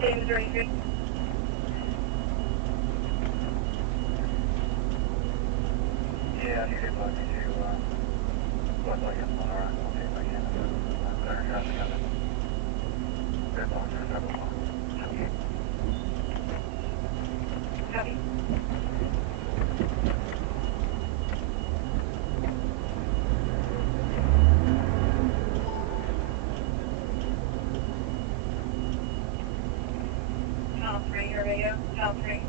Same as 33. Yeah, if you could plug me to, what's like in Monroe, I'll see if I can, clear traffic on it. Good luck for 7 o'clock. Copy. Channel 3, your radio, Channel 3.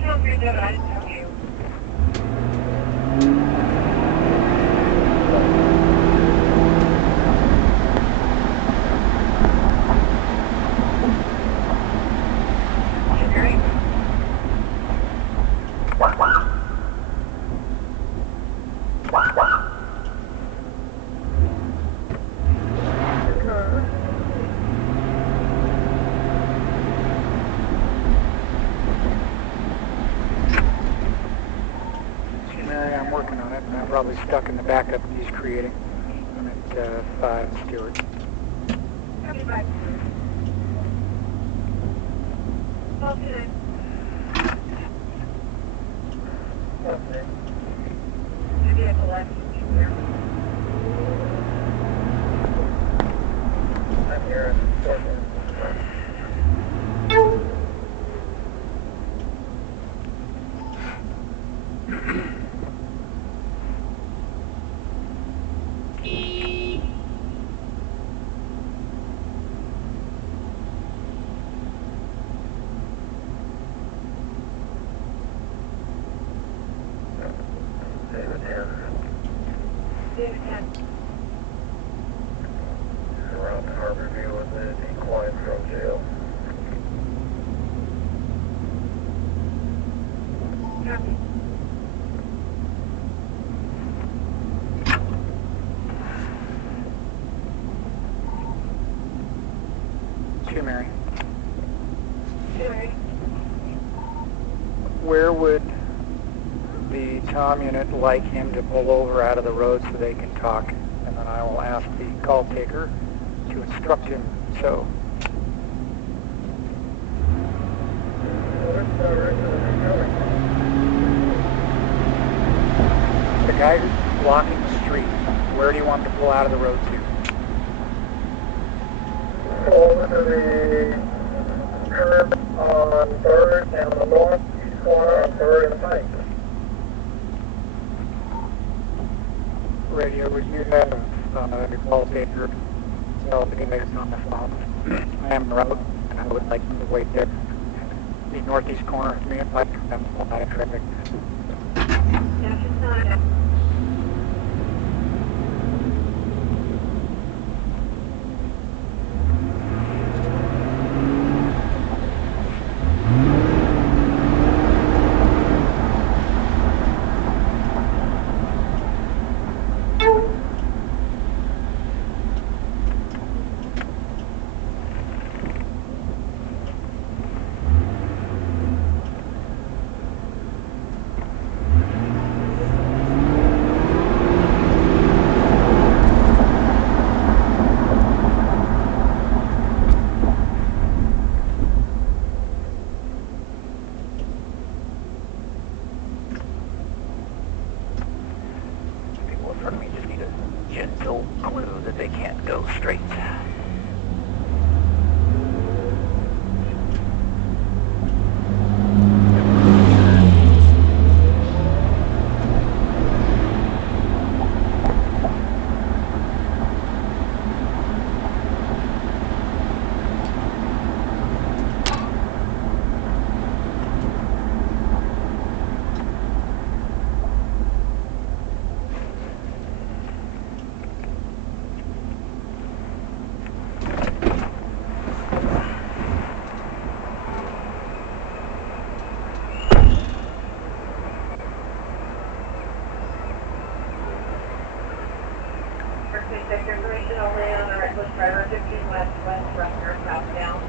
Channel 3, no, I didn't tell you. I'm working on it. I'm probably stuck in the backup he's creating. I'm at 5 Stewart. Copy 5. Well, today. Okay. Maybe at the left here. I'm here, working. David 10. David 10. Around Harborview with the decline from jail. Copy. To Mary. Sorry. Where would the Tom unit like him to pull over out of the road so they can talk? And then I will ask the call taker to instruct him. So, the guy who's blocking the street, where do you want him to pull out of the road to? Over to the curb on 3rd and the northeast corner on 3rd and Pike. Radio, would you have the call taker tell the guys on the phone I am en route and I would like him to wait there. The northeast corner of me and Pike, I'm a lot of traffic. Yeah, just not. Contact information only on the reckless driver 15 west, Rushmore, southbound.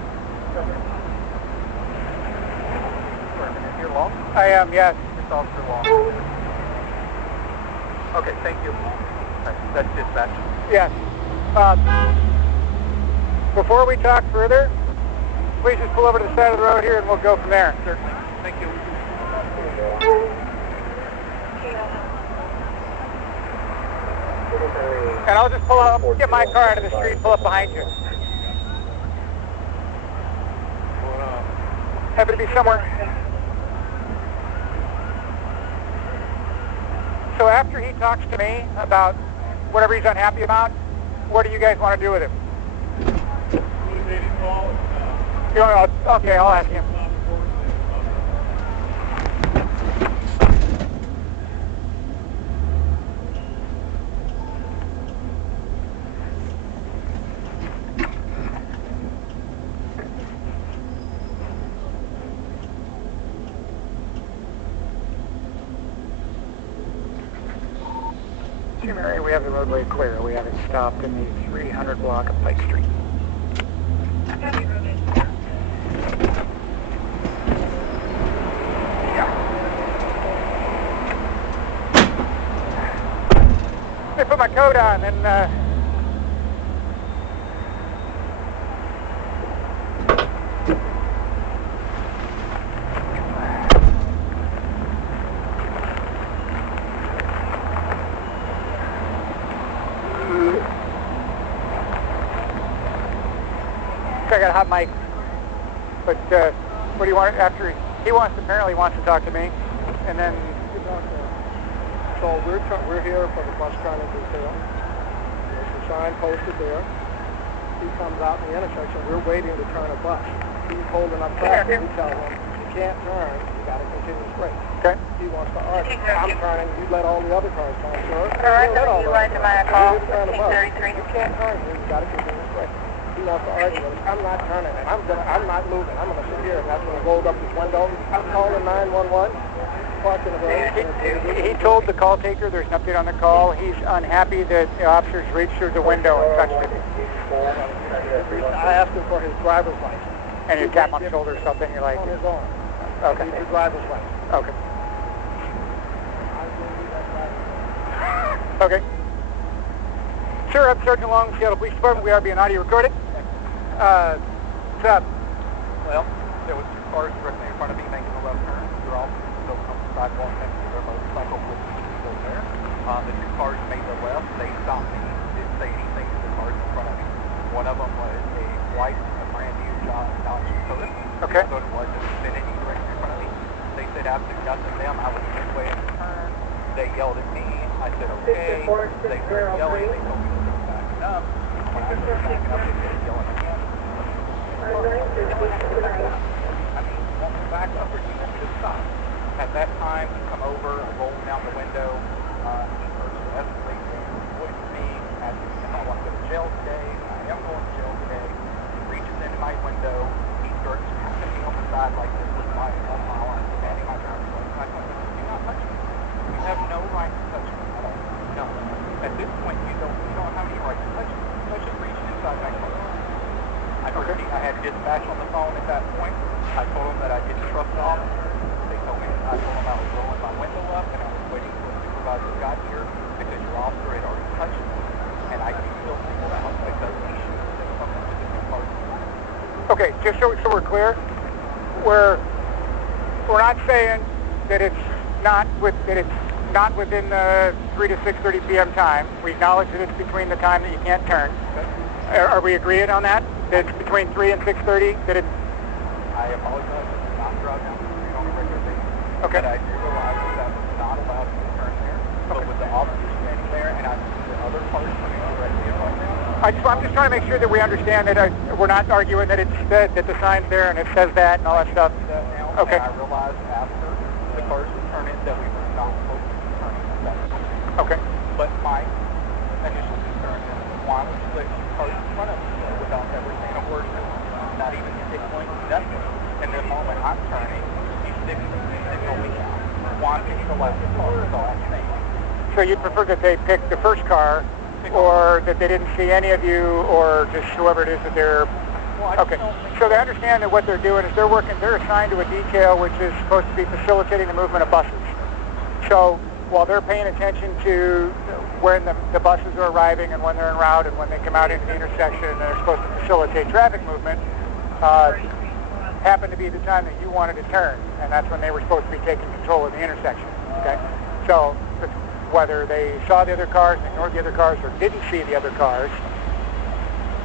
You're Long? I am, yes. It's Officer Long. Okay, thank you. That's dispatch. Yes. Before we talk further, please just pull over to the side of the road here and we'll go from there. Certainly. Thank you. And I'll just pull up, get my car out of the street, pull up behind you. Happy to be somewhere. So after he talks to me about whatever he's unhappy about, what do you guys want to do with him? Okay, I'll ask him. Mary, we have the roadway clear. We have it stopped in the 300 block of Pike Street. Yeah. Let me put my coat on, then I got a hot mic, but what do you want after he apparently wants to talk to me, and then so we're here for the bus turning detail. There's a sign posted there. He comes out in the intersection. We're waiting to turn a bus. He's holding up traffic. We tell him you can't turn. You got to continue straight. Okay. He wants to argue. I'm turning. You let all the other cars turn, sir. Alright, You call. turn a bus. 633. You can't turn. You got to continue straight. He wants to argue with us. I'm not turning, and I'm not moving. I'm gonna sit here, and that's gonna roll up this window. I'm calling 911. Parking the road. He told the call taker there's an update on the call. He's unhappy that the officers reached through the window and touched him. I asked him for his driver's license. And you tap him on the shoulder or something. You're like, On his arm. okay, His driver's license. okay, okay. Sure, I'm Sergeant Long, Seattle Police Department. We are being audio recorded. What's up? Well, there was two cars directly in front of me making a left turn. You're all still on the sidewalk next to their motorcycle with the people there. The two cars made the left. They stopped me. Didn't say anything to the cars in front of me. One of them was a white, a brand new Dodge Dakota. Okay. The other was an Infiniti directly in front of me. They said after nothing them, I was midway in the turn. They yelled at me. I said okay. They started yelling. They told me to start backing up. When I started backing up, they started yelling again. I mean, want me back up or do you want me to stop? At that time, he come over, rolling down the window. He starts to escalate, avoid me, asking me if I want to go to jail today. I am going to jail today. He reaches into my window. He starts tapping me on the side like this with my arm, standing my driver's license. I told him, do not touch me. You have no right to touch me at all. No. At this point, you don't have any right to touch me. So I just reached inside my car. I had dispatch on the phone at that point. I told them that I didn't trust the officer. They told me, I told them I was rolling my window up and I was waiting till the supervisor got here because your officer had already touched me. And I do feel singled out because he should have said something to the two cars. Okay, just so we're clear, we're not saying that it's not within the 3 to 6:30 p.m. time. We acknowledge that it's between the time that you can't turn. Are we agreed on that? That it's between 3 and 6:30? That it's... I apologize. I did not drive down the street on a regular basis. Okay. But I do realize that was not allowed to turn there. But with the officer standing there and I see the other cars coming directly in front of them. I'm just trying to make sure that we understand that we're not arguing that that the sign's there and it says that and all that stuff. Okay. And I realized after the cars were turning that we were not supposed to be turning at that point. Okay. But my initial concern is why would you let two cars in front of me without ever saying a word to me? Not even signaling nothing. And the moment I'm turning, you signal me out. Why did you allow the car? That's all I'm saying. So you'd prefer that they pick the first car or that they didn't see any of you, or just whoever it is that they're... Well, Okay, so they understand that what they're doing is they're assigned to a detail which is supposed to be facilitating the movement of buses. So while they're paying attention to when the buses are arriving and when they're en route and when they come out into the intersection and they're supposed to facilitate traffic movement, happened to be the time that you wanted to turn, and that's when they were supposed to be taking control of the intersection. Okay, so whether they saw the other cars and ignored the other cars or didn't see the other cars,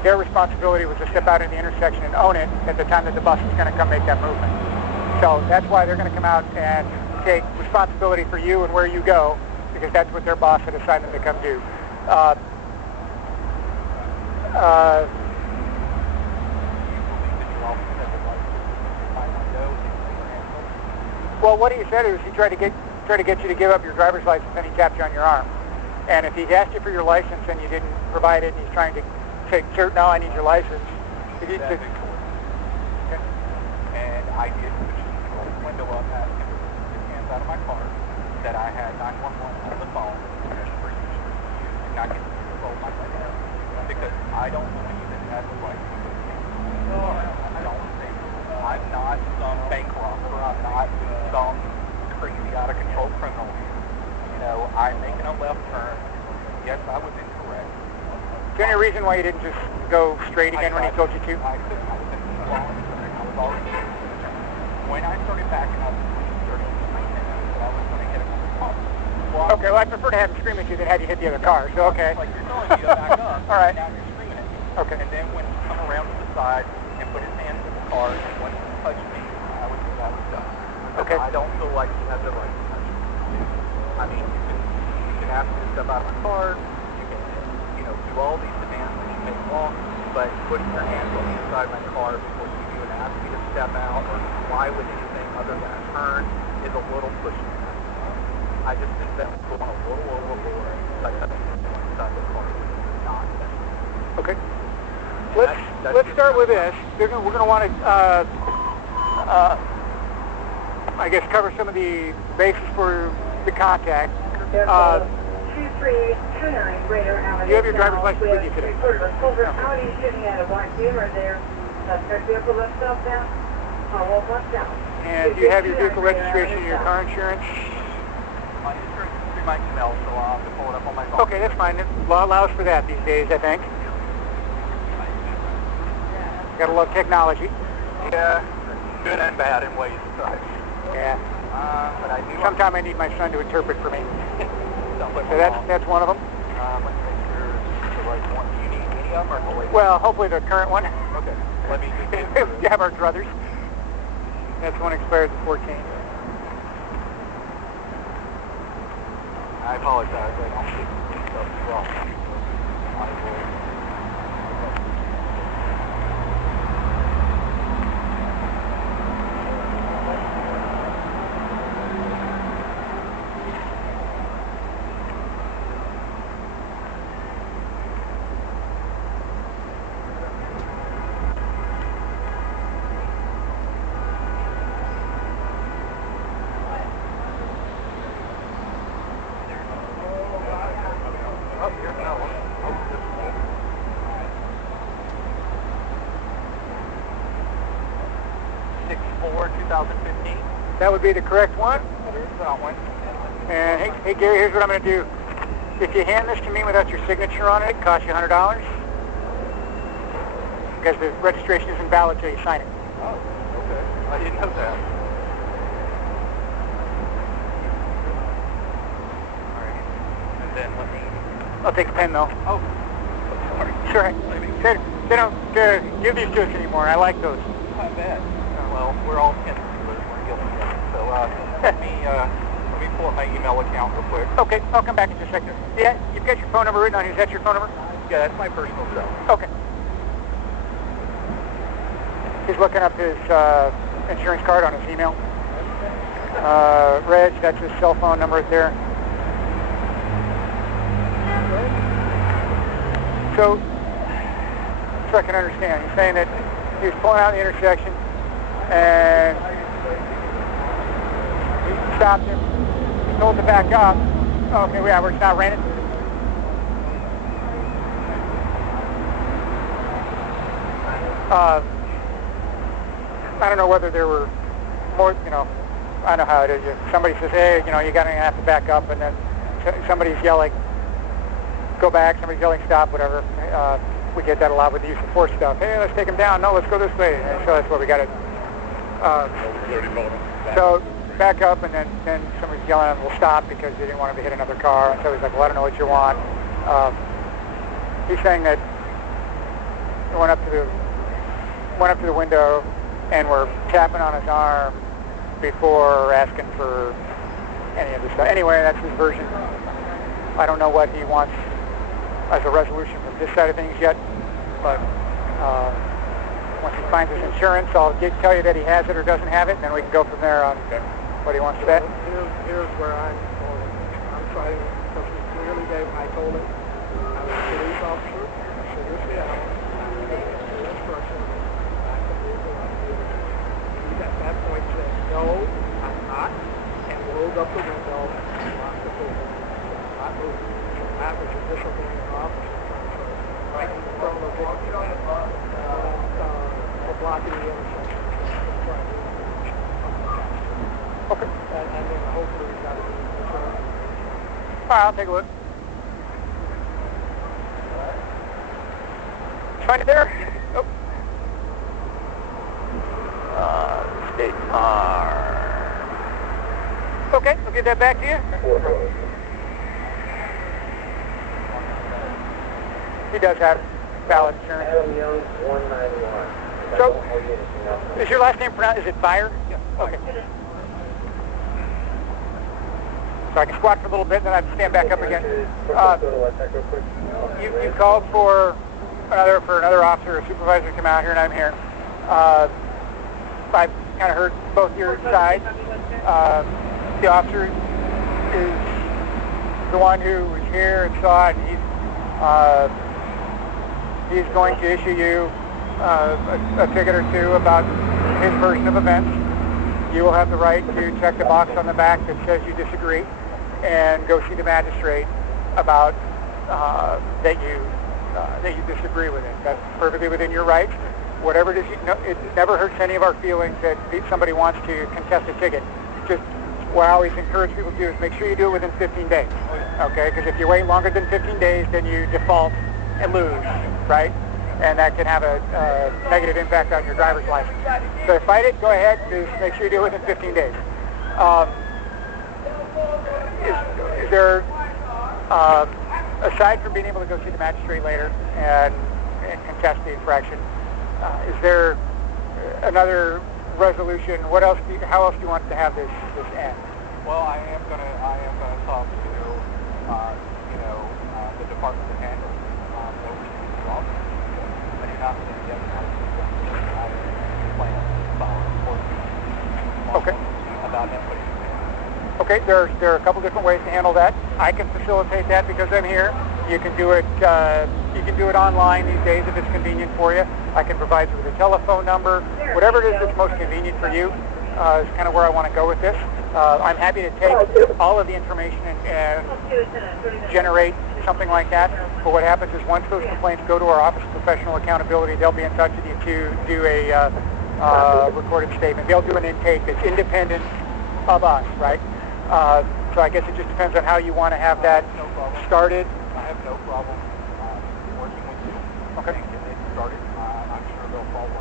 their responsibility was to step out in the intersection and own it at the time that the bus is going to come make that movement. So that's why they're going to come out and take responsibility for you and where you go, because that's what their boss had assigned them to come do. Well, what he said is he tried to get you to give up your driver's license, and he tapped you on your arm. And if he'd asked you for your license and you didn't provide it, and he's trying to say, "Sir, now I need your license." Okay. And I did push the window up, asked him to put his hands out of my car, that I had 911 on the phone for you to not get to roll my window, because I don't believe it has a right to do it. I don't think I'm not some bank robber. I'm not some crazy out of control criminal. You know, I'm making a left turn. Yes, I was incorrect. Is there any reason why you didn't just go straight again when he told you to? I couldn't. I was in the wrong turn. I was already in the turn. When I started backing up, he started screaming that I was going to hit another car. Well, Okay, well, I prefer to have him scream at you than have you hit the other car, so okay. Like, you're telling me to back up. All right. Now you're screaming at me. Okay. And then when he come around to the side and put his hands in the car and when he touched me, I was done. Okay. I don't feel like you have the right to touch me. I mean, you can ask me to step out of my car, you can, do all these demands that you make wrong, but putting your hands on the inside of my car before you even ask me to step out or comply with anything other than a turn is a little pushing. I just think that's going a little overboard. But that's inside the car. Not necessary. Okay. Let's start with this. We're going to want to, I guess, cover some of the basis for the contact. 2329 Greater Avenue. Do you have your driver's license with you today? Sort of a silver Audi sitting at a white Beamer there. Suspect vehicle left southbound. Howell westbound. And do you have your vehicle registration and your car insurance? My insurance is through my email, so I'll have to pull it up on my phone. Okay, that's fine. The law allows for that these days, I think. Gotta love technology. Yeah, good and bad in ways. Yeah. But I do. Sometime I need my son to interpret for me. Sounds like So that's one of them. Let's make sure it's the right one. Do you need any of them or the latest? Well, hopefully the current one. Okay. Let me just get If you have our druthers. That's one expired the 14th. I apologize. I don't think so wrong. I will. Oh, here's another one. Oh, this is good. 6/4/2015. That would be the correct one. There's that one. And hey Gary, here's what I'm going to do. If you hand this to me without your signature on it, it costs you $100. Because the registration isn't valid till you sign it. Oh, okay. I didn't know that. Alright. And then let me... I'll take a pen though. Oh, sorry. Sure. They don't give these to us anymore. I like those. I bet. Well, we're all pen dealers. We're guilty of it. So let me pull up my email account real quick. Okay, I'll come back in just a second. Yeah, you've got your phone number written on here. Is that your phone number? Yeah, that's my personal cell. Okay. He's looking up his insurance card on his email. Reg, that's his cell phone number right there. So I can understand. He's saying that he was pulling out the intersection and he stopped him. He told him to back up. Okay, yeah, we're not renting. I don't know whether there were more, I know how it is. Somebody says, hey, you're going to have to back up, and then somebody's yelling, go back, somebody's yelling, stop, whatever. We get that a lot with the use of force stuff. Hey, let's take him down. No, let's go this way. And so that's what we got to... So back up, and then somebody's yelling, we'll stop because they didn't want him to hit another car. And so he's like, well, I don't know what you want. He's saying that we went up to the window and were tapping on his arm before asking for any of this stuff. Anyway, that's his version. I don't know what he wants as a resolution from this side of things yet, but once he finds his insurance, I'll tell you that he has it or doesn't have it, and then we can go from there on what he wants to say. Here's where I'm trying, because he clearly gave, I told him, I was a police officer, seriously out, I'm going to give you instructions, I can move the line. He at that point said, no, I'm not, and rolled up the window and locked the door. I'm not moving. That was a disciplining officer right in front of the victim, for blocking the intersection. Okay. And then hopefully he's got to be concerned. All right, I'll take a look. Find it there? Oh. State R. Okay, I'll get that back to you. He does have valid insurance. Adam Young, 191. So, is your last name pronounced, is it Byer? Yeah. Okay. So I can squat for a little bit, then I have to stand back up again. You called for another officer or supervisor to come out here, and I'm here. I've kind of heard both your sides. The officer is the one who was here and saw it, and he's going to issue you a ticket or two about his version of events. You will have the right to check the box on the back that says you disagree and go see the magistrate about that you disagree with it. That's perfectly within your rights. Whatever it is, it never hurts any of our feelings that somebody wants to contest a ticket. Just what I always encourage people to do is make sure you do it within 15 days. Okay? Because if you wait longer than 15 days, then you default and lose, right? And that can have a negative impact on your driver's license. So fight it, go ahead, just make sure you do it within 15 days. Is there, aside from being able to go see the magistrate later and contest the infraction, is there another resolution? What else? How else do you want to have this end? Well, I am gonna talk to the department that handles overseas the office. I do not think that I plan to file a report about him putting his hand. Okay, there are a couple different ways to handle that. I can facilitate that because I'm here. You can do it. You can do it online these days if it's convenient for you. I can provide you with a telephone number. Whatever it is that's most convenient for you is kind of where I want to go with this. I'm happy to take all of the information and generate something like that. But what happens is once those complaints go to our Office of Professional Accountability, they'll be in touch with you to do a recorded statement. They'll do an intake that's independent of us, right? So I guess it just depends on how you want to have that started. I have no problem working with you. Okay. And get it started. I'm sure they'll follow up.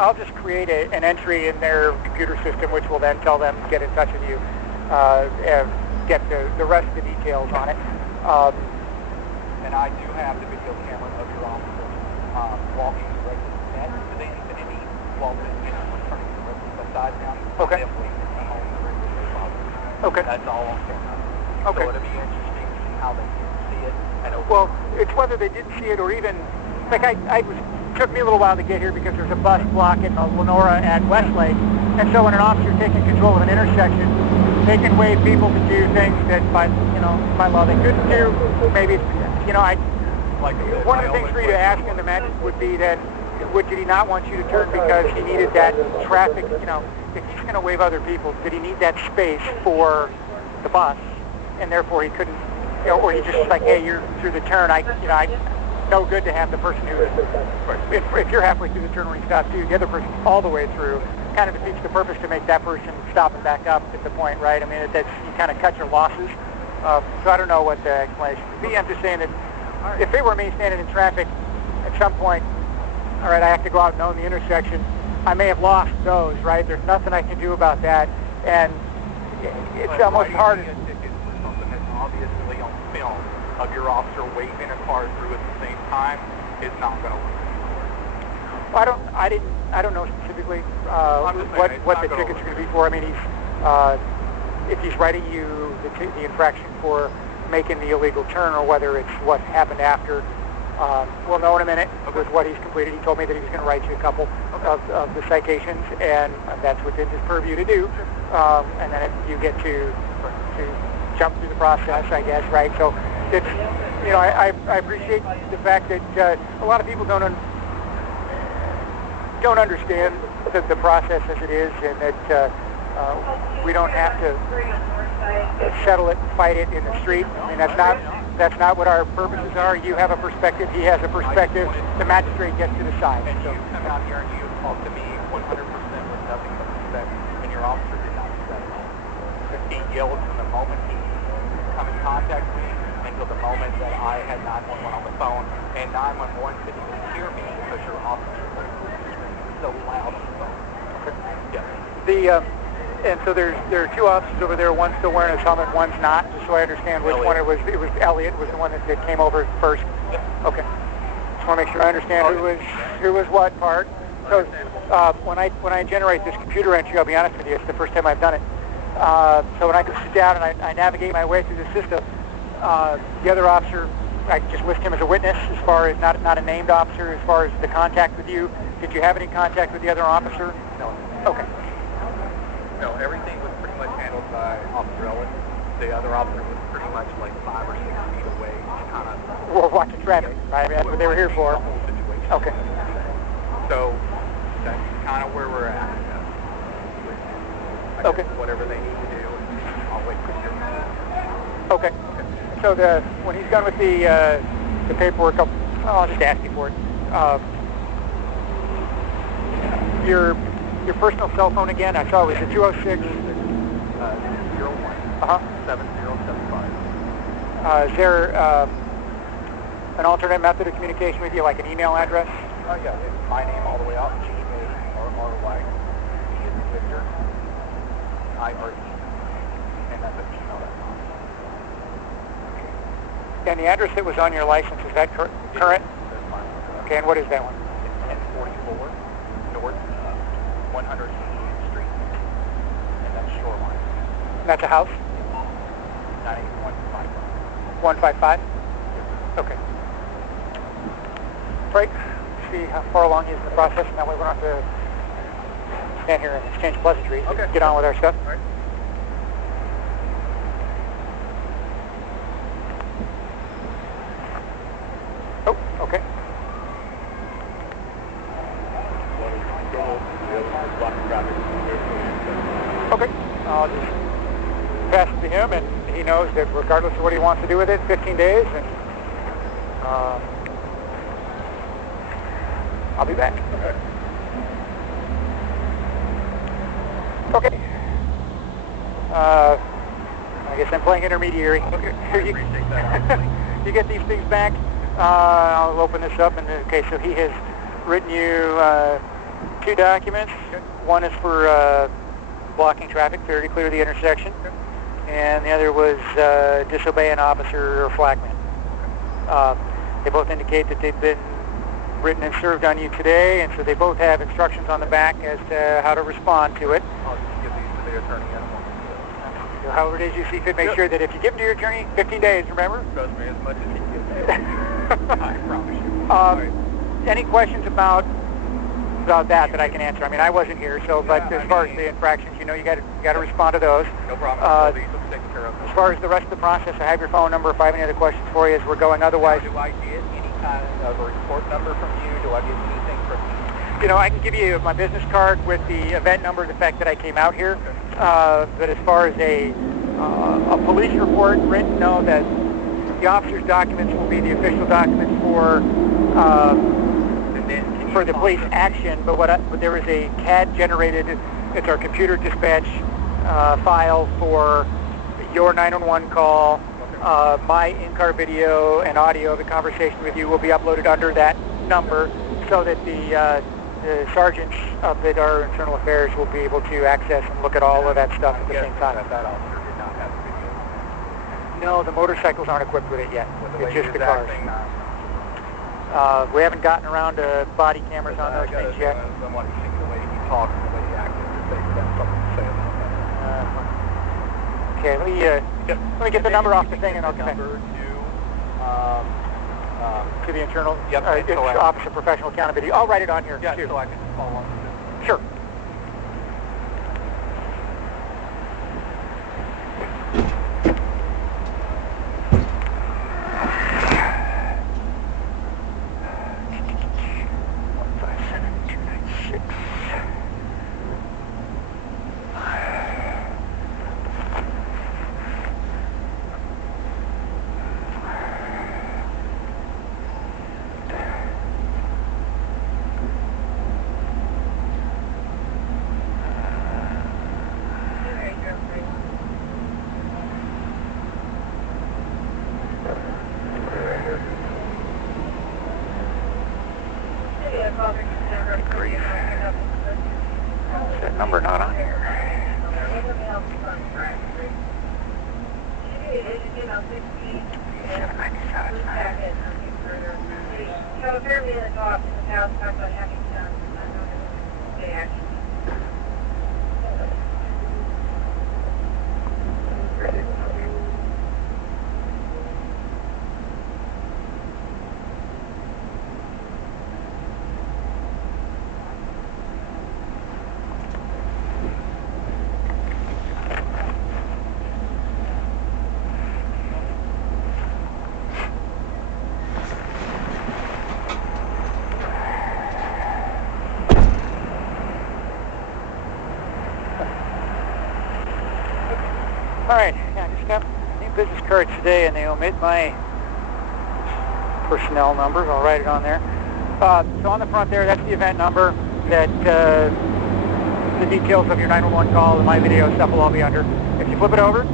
I'll just create an entry in their computer system, which will then tell them to get in touch with you and get the rest of the details on it. And I do have the video camera of your officers walking directly to that. Do they need any walking turning the side down? Okay. Okay. That's all on camera. Okay. So it'll be interesting to see how they see it. Well, it's whether they didn't see it or even, like it took me a little while to get here because there's a bus blocking Lenora at Westlake, and so when an officer's taking control of an intersection, they can waive people to do things that by law they couldn't do. Maybe one of the things for you to ask in the match would be that did he not want you to turn because he needed that traffic? If he's going to waive other people, did he need that space for the bus, and therefore he couldn't, or he just like, hey, you're through the turn. no good to have the person who's, if you're halfway through the turn when you stop too, the other person all the way through, kind of defeats the purpose to make that person stop and back up at the point, right? I mean, that's, you kind of cut your losses. So I don't know what the explanation would be. I'm just saying that if it were me standing in traffic at some point, all right, I have to go out and own the intersection, I may have lost those, right? There's nothing I can do about that. And it's almost harder. A ticket for something that's obviously on film of your officer waving a car through at the same time is not going to work. Well, I don't know specifically what the tickets are going to be for. I mean, if he's writing you the infraction for making the illegal turn, or whether it's what happened after, we'll know in a minute with what he's completed. He told me that he was going to write you a couple of the citations, and that's within his purview to do. And then you get to jump through the process, I guess, right? So it's, you know, I appreciate the fact that a lot of people don't understand the process as it is, and that we don't have to settle it and fight it in the street. I mean, that's not what our purposes are. You have a perspective, he has a perspective, the magistrate gets to decide. And you come out here and you talk to me 100% with nothing but respect, and your officer did not do that at all. He yelled from the moment he come in contact with me until the moment that I had 911 on the phone, and 911 couldn't even hear me because your officer was so loud on the phone. Yeah. And so there are two officers over there. One's still wearing his helmet, one's not. Just so I understand which one it was. It was Elliot was the one that came over first. Yep. Okay. Just want to make sure I understand who was what part. So when I generate this computer entry, I'll be honest with you, it's the first time I've done it. So when I can sit down and I navigate my way through the system, the other officer, I just list him as a witness as far as not a named officer. As far as the contact with you, did you have any contact with the other officer? No. Okay. No, everything was pretty much handled by Officer Ellis. The other officer was pretty much like 5 or 6 feet away, kind of. We're watching traffic, right? I mean, that's what they were here for. The whole situation. Okay. So that's kind of where we're at. Okay. Whatever they need to do, I'll wait for you. Okay. So when he's done with the paperwork, I'll just ask you for it. Your personal cell phone again? I saw it was a 206. 01. 7075. Is there an alternate method of communication with you, like an email address? Yeah, it's my name all the way out. G-A-R-R-Y. V is Victor. I-R-E. And that's at gmail.com. And the address that was on your license, is that current? That's mine. Okay, and what is that one? It's 1044 North 188th Street. And that's Shoreline. And that's a house? 98155. 155? Okay. Right. See how far along he is in the process, and that way we don't have to stand here and exchange pleasantries. Okay. Get on with our stuff. All right. Oh, okay. Okay. I'll just pass it to him, and he knows that regardless of what he wants to do with it, 15 days, and I'll be back. Okay. I guess I'm playing intermediary. Okay. I appreciate that. You get these things back. I'll open this up, and okay, so he has written you 2 documents. One is for blocking traffic, failure to clear the intersection, and the other was disobey an officer or flagman. They both indicate that they've been written and served on you today, and so they both have instructions on the back as to how to respond to it. I'll just give these to the attorney and However it is you see fit, make sure that if you give them to your attorney, 15 days, remember? trust me, as much as he gives me. I promise you. Any questions about that I can answer? I mean, I wasn't here, so but as far as the infractions, you know, you got to respond to those. No problem. These will be taken care of. As far as the rest of the process, I have your phone number if I have any other questions for you as we're going. Otherwise, do I get any kind of a report number from you? Do I get anything from you? You know, I can give you my business card with the event number, the fact that I came out here. But as far as a police report written, no, that the officer's documents will be the official documents for the police action, but there is a CAD generated, it's our computer dispatch file for your 911 call. My in-car video and audio of the conversation with you will be uploaded under that number so that the sergeants up at our internal affairs will be able to access and look at all of that stuff at the same time. That officer did not have the video. No, the motorcycles aren't equipped with it yet. It's just the cars. We haven't gotten around to body cameras on those things yet. I'm like seeing the way he talks and the way he acts. That's something to say about that. Okay, let me get the number off the thing and I'll come back. To the internal, it's Office of Professional Accountability. I'll write it on here too. So I can follow on. Sure. Is that number not on here? All right, yeah, I just got new business cards today and they omit my personnel numbers. I'll write it on there. So on the front there, that's the event number that the details of your 911 call and my video stuff will all be under. If you flip it over,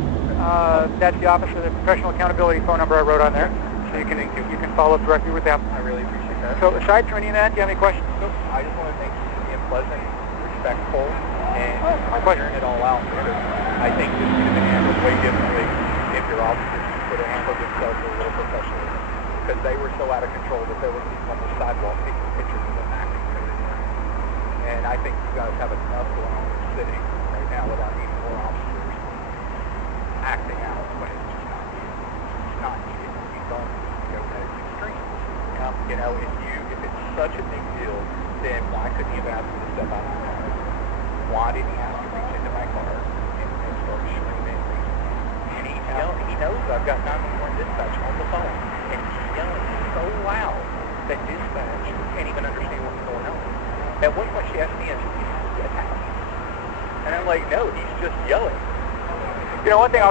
that's the Office of the Professional Accountability phone number I wrote on there. So you can follow up directly with them. I really appreciate that. So aside from any of that, do you have any questions? Nope. I just want to thank you for being pleasant, respectful, and clearing it all out. I think this could have been handled way differently if your officers could have handled themselves a little professionally, because they were so out of control that there were people on the sidewalk taking pictures of them acting crazy. And I think you guys have enough going on in the city right now without any more officers acting out when it's just not needed. It's not needed. You don't need to go to those extremes. You know, if it's such a big deal, then why couldn't he have asked me to step out of the car? Why did he have to reach into my car and start screaming? And he knows I've got 911 dispatch on the phone, and he's yelling so loud that dispatch can't even understand what's going on. At one point she asked me, is he attacking me? And I'm like, no, he's just yelling. You know, one thing,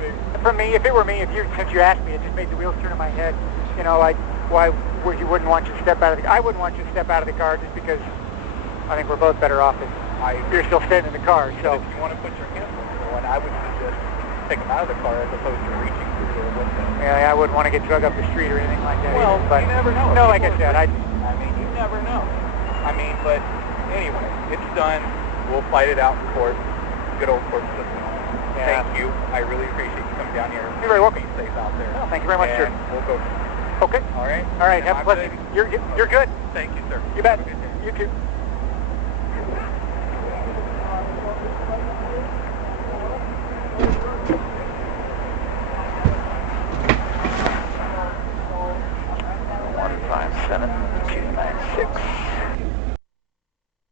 for me, if it were me, since you asked me, it just made the wheels turn in my head. You know, why you wouldn't want you to step out of the car? I wouldn't want you to step out of the car just because I think we're both better off if you're still standing in the car. So if you want to put your hands on someone, I would suggest take them out of the car as opposed to reaching through their window. Yeah, I wouldn't want to get drug up the street or anything like that. Well, either, but you never know. No, like I said, I mean, you never know. I mean, but anyway, it's done. We'll fight it out in court. Good old court system. Yeah. Thank you. I really appreciate you coming down here. You're very welcome. Be safe out there. Well, thank you very much, sir. We'll go. Okay. All right. All right. Have a blessing. You're good. Thank you, sir. You bet. Have a good day. You too.